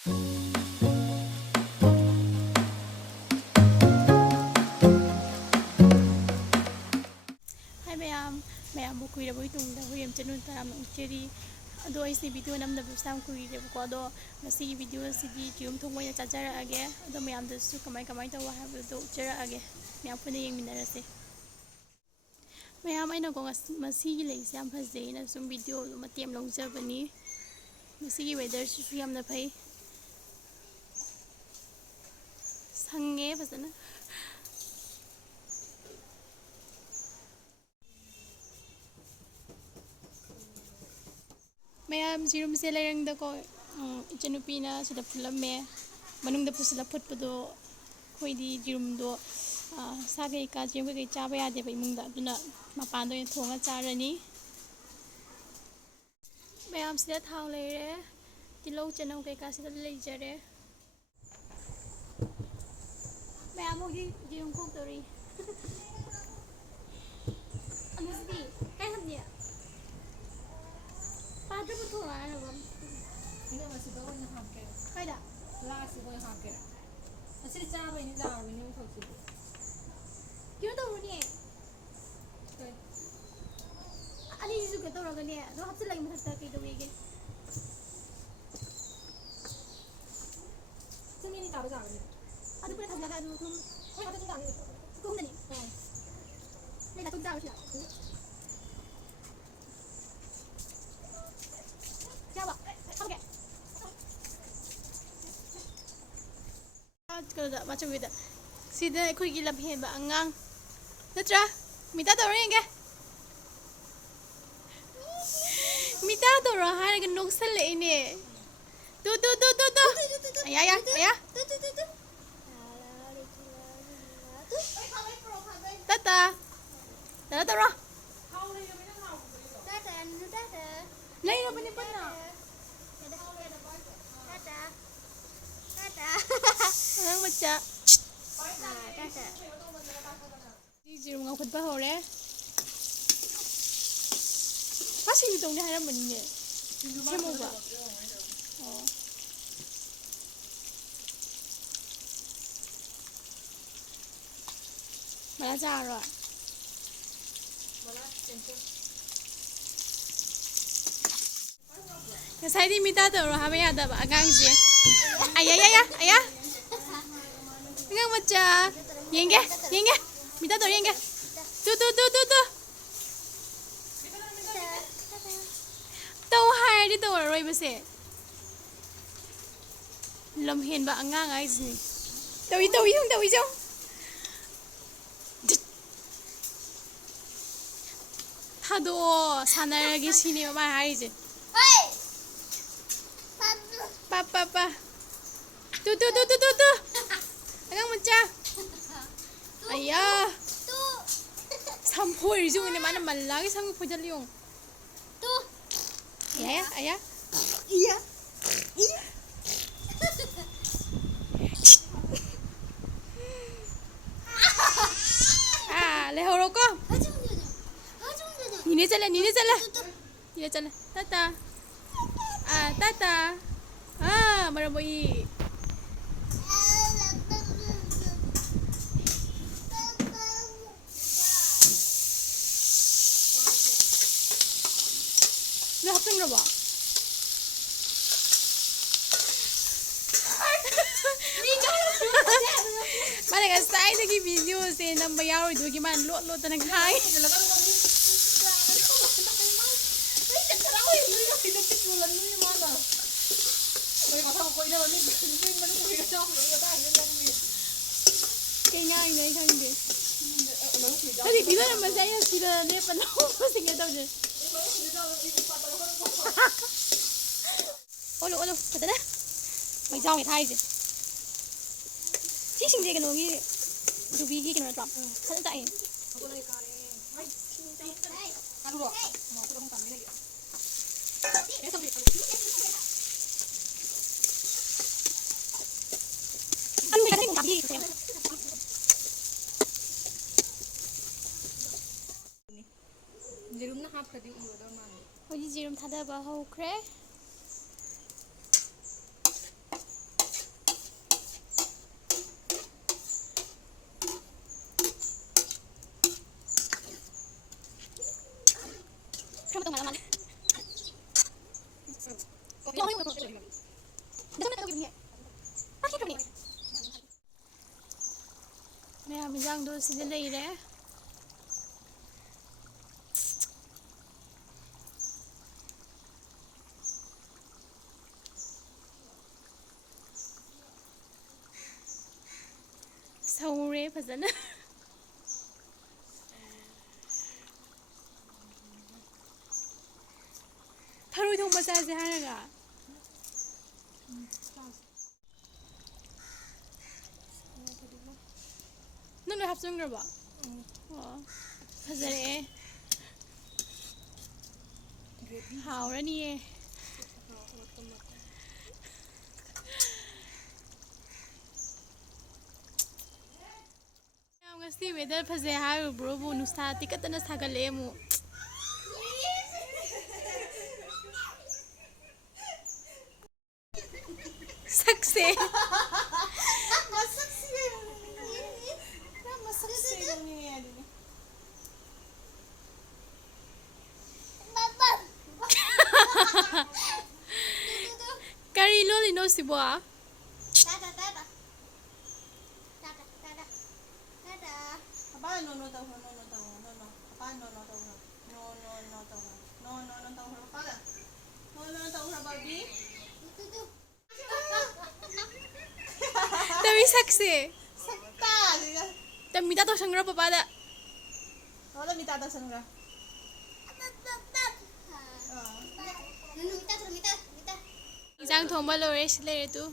Hai mẹ bu kuy bu tung da huyam channel taram ucheri ado ai si video nam da bu sam kuy de ko ado masi video si di jum thong moya chajara age ado mẹ da su kamai kamai ta wa ha bu do chara age mẹ phune yeng minarase mẹ ai na ko masi gi lei sam phase na sum video ma tem long ja bani masi gi weather su yam na phai sange phasana ma'am जीरुम से लेरंग the को इचनुपीना सिदा फुलमे मनुंग the फुसला फुटपदो खोइदी जीरुम दो सागे का GeM के चाबा यादे बे इमुंग दा दुना मपान दो थोंगा चारनी मैम सिदा थाव लेरे तिलौ चनौ के का सिदा लेजरे मैम होगी जीरुम को तोरी अनुसदी काय हमनिया पादर पुथो आना बम इने मसिदो न हाके कायदा लासी को हाके असि चाबे नि जाबे नि थोसि क्यों तो होनी है कय अली जिसु के तो रगने दो हफ्ते लगे मथता के दो येगे जमीनी ताबे जाबे नि अदु पुरा थला का दु तुम कोई आता जाबे नि को नहीं नहीं ला तुम जाओ क्या जाओ ओके आज कल दा माचो विदा सीधा कोई की लम्हें बा अंगांग नत्रा मिता तो रहेंगे मिता तो रहा है कि नुकसान ले इन्हें तू आया tata tata taro lấy nó bên bên nào đang bật chạ đi chiều ngọc phật ba hồ đấy phát sinh tụng đi hay là mình nhỉ xem một quả mà đã ra rồi cái sai đi mita tao rồi hả bây giờ tao bảo ngang gì ai ngang mặt cha yenge mita tao yenge tu tao hai đi tao rồi bữa sẽ làm hiền bà ngang ai gì tao không 하도 사나르게 시네요 말 하이지 빠빠빠 뚜뚜 아강 문자 아야 삼포 일종에 많은 말라게 삼고 보자리용 아야 이야 아 레호로고 니네 잘라 따따 아 말아 뭐이 너 합성 들어봐 만약에 사이드기 비디오에 넘버 야로 두기만 롯롯다는 가이 cái ngai này thôi đi thế thì biết là mình sẽ chỉ là nếp bánh nó sinh ra đâu rồi ôi lô thật đấy mày rau mày thay gì chỉ sinh ra cái nồi gì dù vì cái nó drop thật tại ăn mày thấy cũng làm gì जिरुम ना half कर दी इयो दा मान ओजी जिरुम थादा बा हो क्रे ꯃꯌꯥꯝ ꯏꯟꯖꯥꯡꯗꯣ ꯁꯤꯗ ꯂꯩꯔꯦ ꯁꯧꯔꯦ ꯐꯖꯅ ꯊꯔꯣꯏ ꯊꯣꯡꯕ ꯆꯥꯁꯦ ꯍꯥꯏꯔꯒ ꯅꯪ ꯂꯣꯏ ꯍꯥꯞꯆꯤꯟꯈ꯭ꯔꯕꯣ ꯑꯣ ꯐꯖꯔꯛꯑꯦ ꯍꯥꯎꯔꯅꯤꯌꯦ ꯉꯁꯤ ꯋꯦꯗꯔ ꯐꯖꯩ ꯍꯥꯏꯔꯨꯕ꯭ꯔꯣꯕꯨ ꯅꯨꯡꯁꯥ ꯇꯤꯀꯠꯇꯅ ꯁꯥꯒꯠꯂꯛꯑꯦ ꯑꯃꯨꯛ ꯁꯛꯁꯦ ꯀꯔꯤ ꯂꯣꯜꯂꯤꯅꯣ ꯁꯤꯕꯣ Tapi saksi. Tapi minta tau sangra papada. Kalau minta atas enggak? Isang thomba lore sile tu.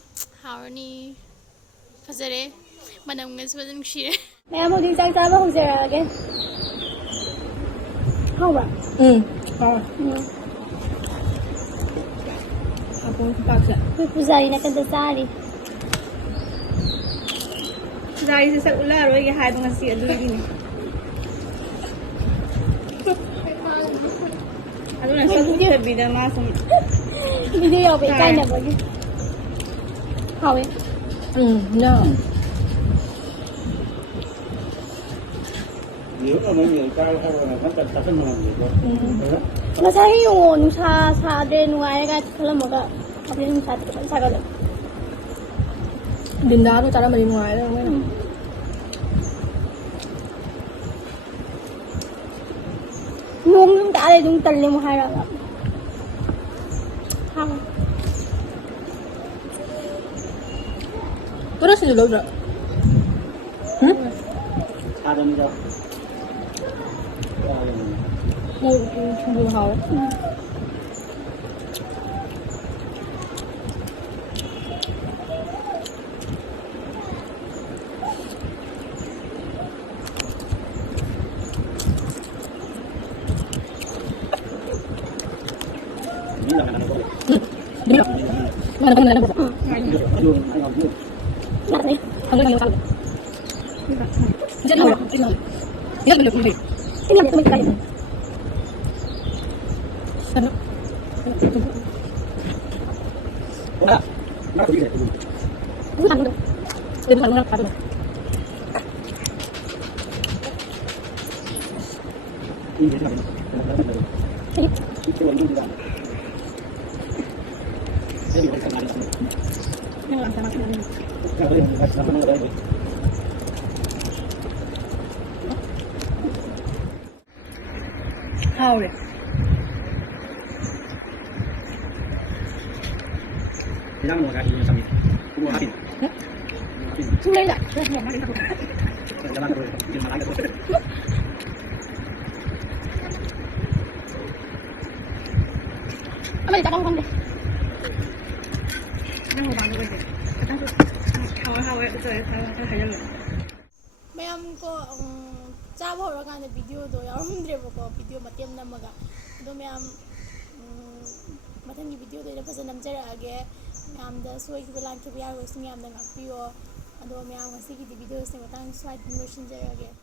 Haurni. Fazare. Manam ngas badan shire. Maya mo din sang tama hong zera again. How ba? Apa paksa? Puzari na kada sari. Dari sa ular, oy hai dong si adu ini. Adu na sa tuju habi da masum. Video yaw be kai na ba ni. How eh? No. Nếu mà mấy người cao hay là hắn cần tập cái làm gì đó. Masaya yung nusa sa de nuaya ka kala mo ka. Kapag yung sa tika sa ka. Dinda ko tara mali ngoài đâu mấy. Nung ta ay dung talim mo harap. How? Terus dulu bro. Ada nih đâu. Bu hao. Ini là cái nào Đi. Mana kan ada bro. Luôn hay làm luôn. Nak ni. Ada yang tahu. Jangan bro. Ini belum ini. Ini ang tumit kayo. Sana. Đó. Nó có gì để luôn. Bukan mo. Dia bukan orang apa. Ini dia sampai. Sige. Itu yang dia. Jadi kita ada sini. Yang lang sama kita. Kalau yang sama ada lagi. How deh. Kita mau kasih ini sampai. Semua habis. Sulay na. Jalan terus. Jalan terus. Amay ta kang deh. Yang mau bantu aja. Kita tuh hawa-hawa itu saya kayak Mayam ko chaba horaganda video do yarumdrebo ko video matem namaga do mayam mathangi video do ina fazana namjara age mayam da soi ki belan ke biar wesing mayam da ngakpiyo ado mayam ngasi ki video se matang swat motion jara age